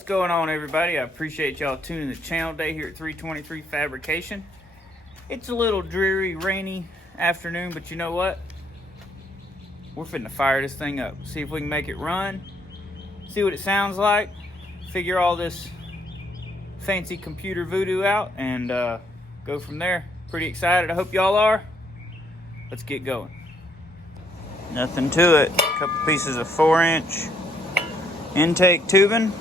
What's going on, everybody? I appreciate y'all tuning the channel today here at 323 Fabrication. It's a little dreary, rainy afternoon, but you know what? We're finna fire this thing up. See if we can make it run. See what it sounds like. Figure all this fancy computer voodoo out and go from there. Pretty excited. I hope y'all are. Let's get going. Nothing to it. A couple pieces of 4-inch intake tubing.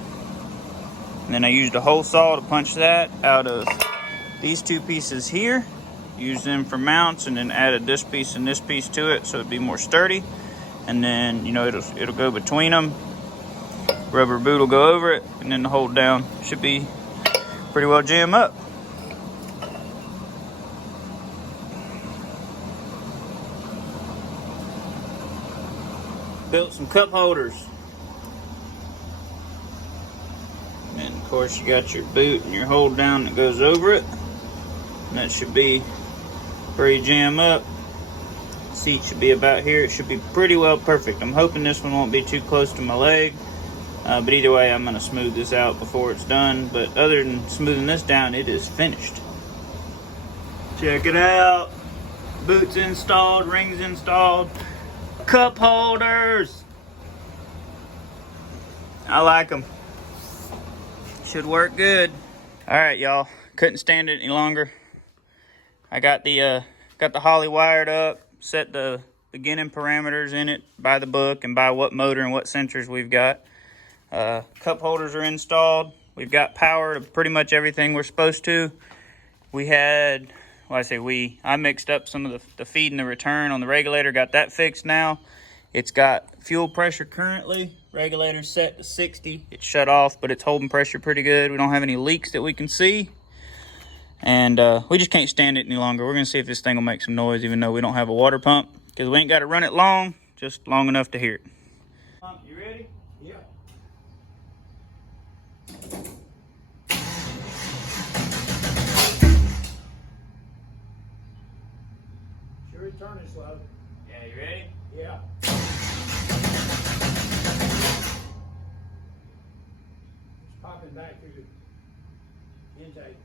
And then I used a hole saw to punch that out of these two pieces here. Used them for mounts and then added this piece and this piece to it so it'd be more sturdy. And then, you know, it'll go between them. Rubber boot will go over it and then the hold down should be pretty well jammed up. Built some cup holders. And of course you got your boot and your hold down that goes over it. And that should be pretty jammed up. Seat should be about here. It should be pretty well perfect. I'm hoping this one won't be too close to my leg. But either way, I'm gonna smooth this out before it's done. But other than smoothing this down, it is finished. Check it out. Boots installed, rings installed, cup holders. I like them. Should work good. All right, y'all. Couldn't stand it any longer. I got the Holley wired up, set the beginning parameters in it by the book and by what motor and what sensors we've got. Cup holders are installed. We've got power to pretty much everything we're supposed to. We had, well, I mixed up some of the feed and the return on the regulator, got that fixed now. It's got fuel pressure currently. Regulator's set to 60. It's shut off, but it's holding pressure pretty good. We don't have any leaks that we can see. And we just can't stand it any longer. We're gonna see if this thing will make some noise, even though we don't have a water pump, because we ain't got to run it long, just long enough to hear it. You ready? Yeah. Sure, it's turning slow. Yeah, you ready? Yeah. It's popping back through the intake.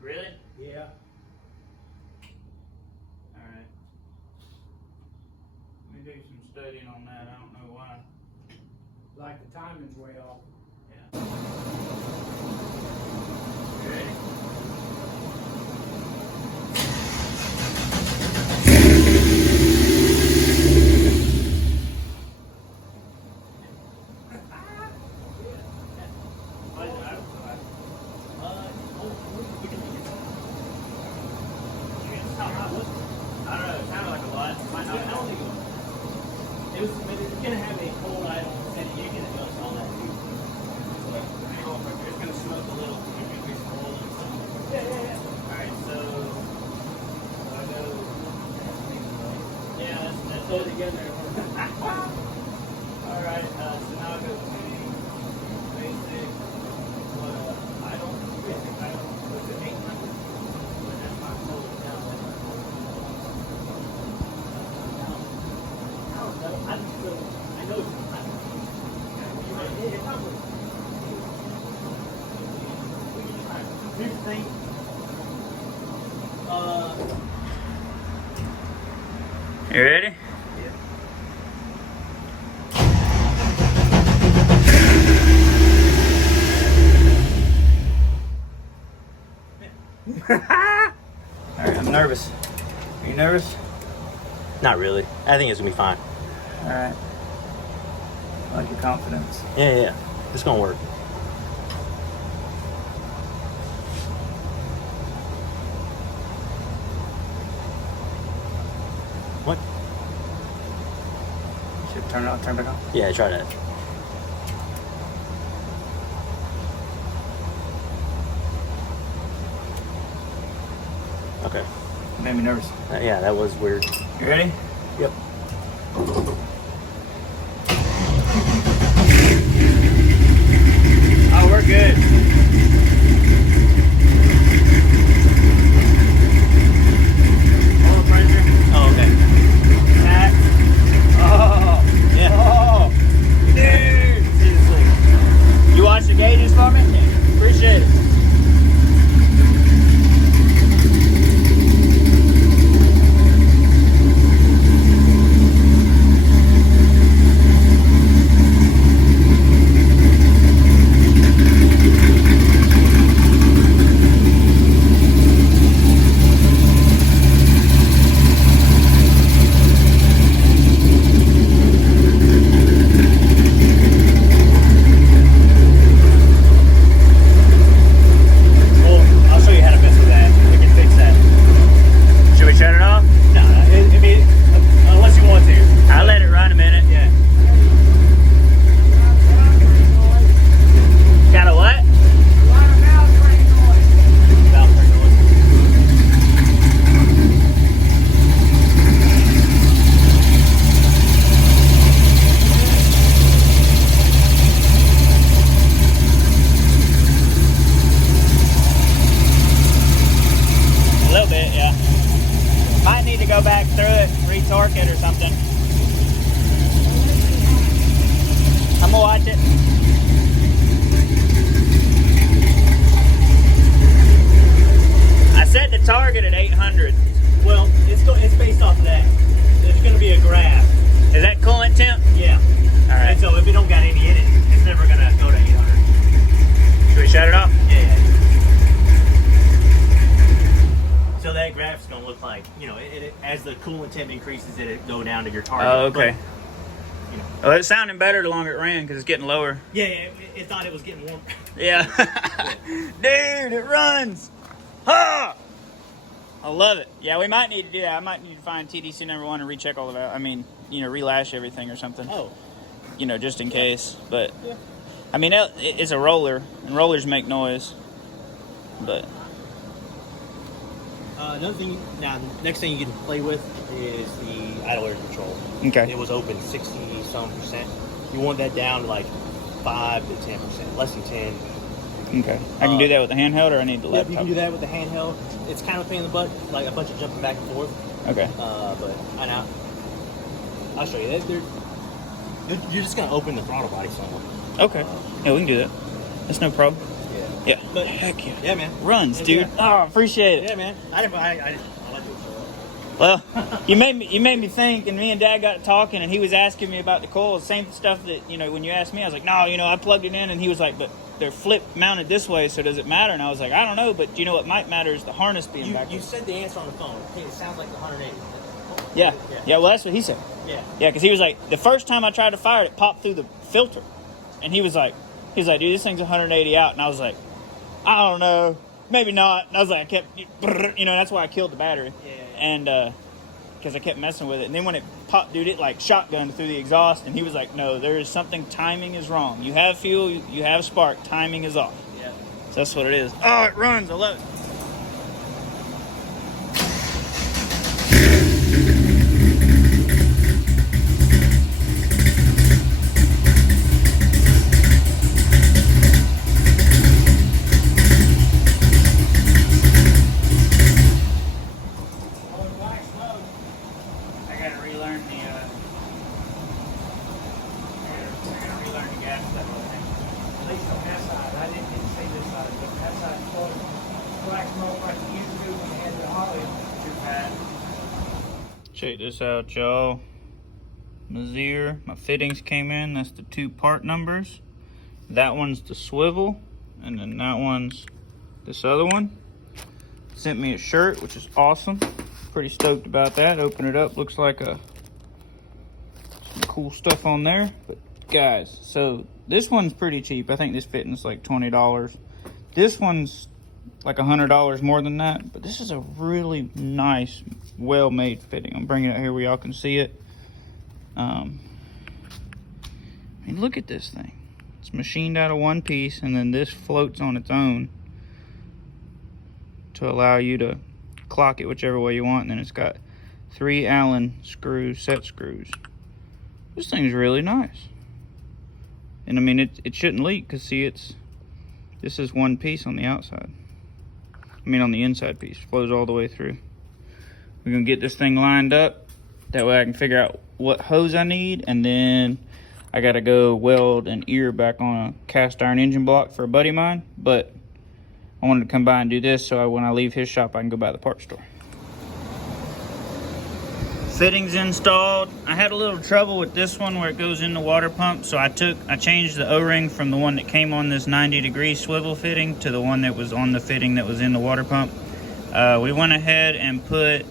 Really? Yeah. All right. Let me do some studying on that. I don't know why. Like the timing's way off. Yeah. You ready? It's gonna have a cold idle and you can adjust all that too. It's gonna smoke a little if you get cold and stuff. Yeah. Alright, so I go. Yeah, that's all together. Alright, so now I go basic idle. Basic idle. What's it, 800? But that's not cold down. I know it's here's the thing. You ready? Alright, I'm nervous. Are you nervous? Not really. I think it's gonna be fine. Alright. I like your confidence. Yeah. It's gonna work. What? Should turn it on, turn it back on? Yeah, try that. Okay. It made me nervous. Yeah, that was weird. You ready? Yep. Oh, we're good. Oil pressure. Oh, okay. That. Oh. Yeah. Oh. Dude. You watched the game? be a graph. Is that coolant temp? Yeah. All right. And so if it don't got any in it, it's never gonna go to 800. Should we shut it off? Yeah. So that graph's gonna look like, you know, as the coolant temp increases, it'll go down to your target. Oh, okay. But, you know. Well, it's sounding better the longer it ran because it's getting lower. Yeah, it thought it was getting warm. Yeah. Dude, it runs. Ha! I love it. Yeah, we might need to do that. I might need to find TDC number 1 and recheck all of that. I mean, you know, relash everything or something. Oh. You know, just in case. But, Yeah. I mean, it's a roller, and rollers make noise. But. Another thing, now, the next thing you can play with is the idle air control. Okay. It was open 60-some%. You want that down to like 5 to 10%, less than 10. Okay. I can do that with the handheld, or I need the laptop? Yeah, you can do that with the handheld. It's kind of a pain in the butt, like a bunch of jumping back and forth. Okay. But I know. I'll show you. You're just gonna open the throttle body somewhere. Okay. Yeah, we can do that. That's no problem. Yeah. Yeah. But heck yeah. Yeah, man. Runs, dude. Yeah. Oh, appreciate it. Yeah, man. I like it. Well, you made me think, and me and Dad got talking, and he was asking me about the coils, same stuff that, you know, when you asked me, I was like, no, you know, I plugged it in, and he was like, but they're flip mounted this way, so does it matter? And I was like, I don't know, but you know what might matter is the harness being back. You said the answer on the phone. Hey, it sounds like the 180. Yeah. Well, that's what he said. Yeah. Yeah, because he was like, the first time I tried to fire it, popped through the filter, and he was like, dude, this thing's 180 out, and I was like, I don't know, maybe not. And I was like, I kept, you know, that's why I killed the battery. Yeah. And because I kept messing with it, and then when it popped, dude, it like shotgunned through the exhaust, and he was like, no, there is something, timing is wrong. You have fuel, you have spark, timing is off. Yeah. So that's what it is. Oh, it runs, I love it. Check this out, y'all. My fittings came in. That's the 2 part numbers. That one's the swivel, and then that one's this other one. Sent me a shirt, which is awesome. Pretty stoked about that. Open it up, looks like some cool stuff on there. But guys, so this one's pretty cheap. I think this fitting's like $20. This one's like $100 more than that, but this is a really nice, well-made fitting. I'm bringing it here where y'all can see it. I mean, look at this thing. It's machined out of one piece, and then this floats on its own to allow you to clock it whichever way you want. And then it's got 3 Allen screws, set screws. This thing's really nice. And I mean, it shouldn't leak, because see, this is one piece on the outside. I mean, on the inside piece, flows all the way through. We're gonna get this thing lined up. That way I can figure out what hose I need, and then I gotta go weld an ear back on a cast iron engine block for a buddy of mine. But I wanted to come by and do this so when I leave his shop, I can go by the parts store. Fittings installed. I had a little trouble with this one where it goes in the water pump, so I changed the O-ring from the one that came on this 90-degree swivel fitting to the one that was on the fitting that was in the water pump. We went ahead and put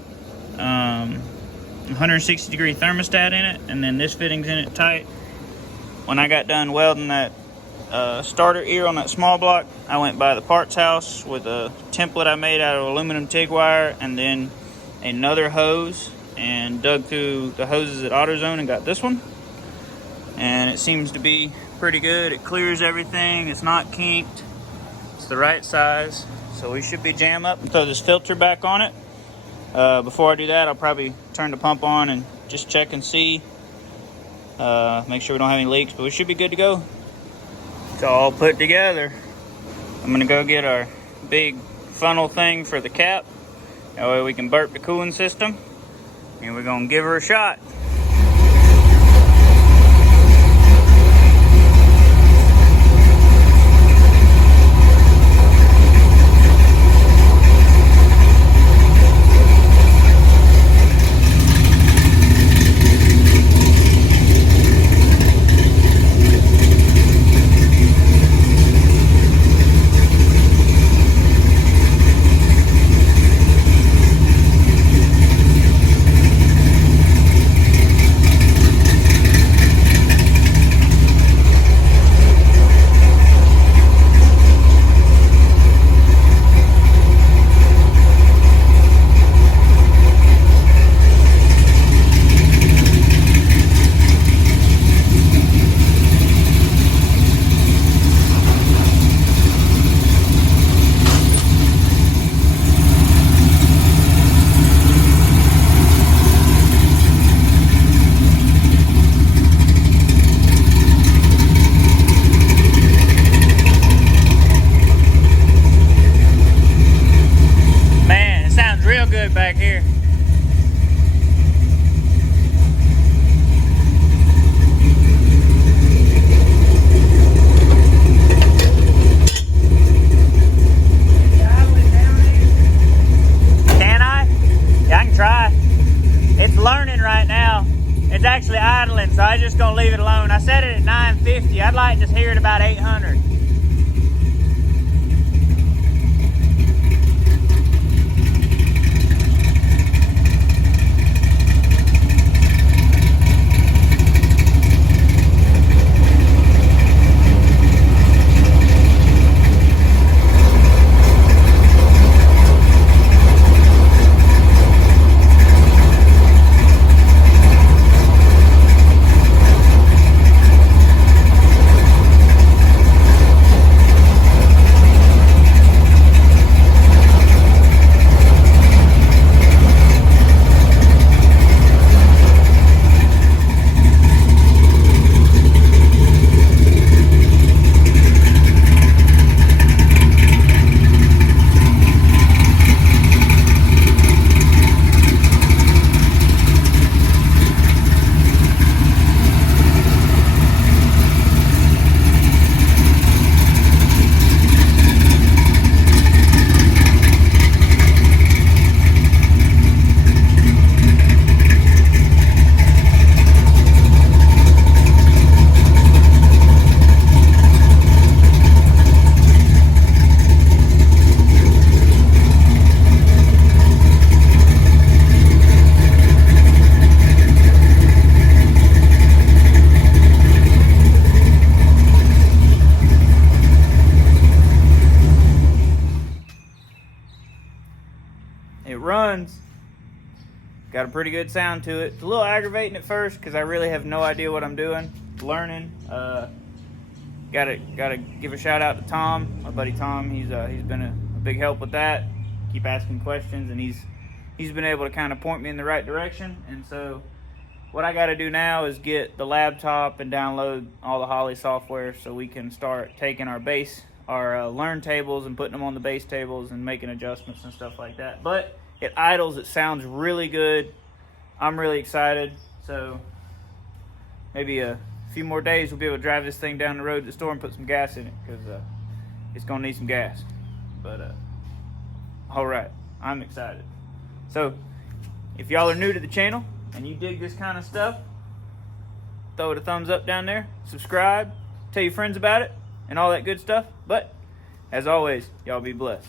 160-degree thermostat in it, and then this fitting's in it tight. When I got done welding that starter ear on that small block, I went by the parts house with a template I made out of aluminum TIG wire, and then another hose, and dug through the hoses at AutoZone and got this one. And it seems to be pretty good. It clears everything. It's not kinked. It's the right size. So we should be jam up and throw this filter back on it. Before I do that, I'll probably turn the pump on and just check and see. Make sure we don't have any leaks, but we should be good to go. It's all put together. I'm gonna go get our big funnel thing for the cap. That way we can burp the cooling system. And we're gonna give her a shot. It's actually idling, so I'm just gonna leave it alone. I set it at 950. I'd like to hear it about 800. It runs. Got a pretty good sound to it. It's a little aggravating at first because I really have no idea what I'm doing. Learning. Gotta give a shout out to Tom, my buddy Tom. He's been a big help with that. Keep asking questions, and he's been able to kind of point me in the right direction. And so what I got to do now is get the laptop and download all the Holley software so we can start taking our learn tables and putting them on the base tables and making adjustments and stuff like that. But it idles. It sounds really good. I'm really excited. So maybe a few more days we'll be able to drive this thing down the road to the store and put some gas in it, because it's gonna need some gas. But all right, I'm excited. So if y'all are new to the channel and you dig this kind of stuff, throw it a thumbs up down there, subscribe, tell your friends about it, and all that good stuff. But as always, y'all be blessed.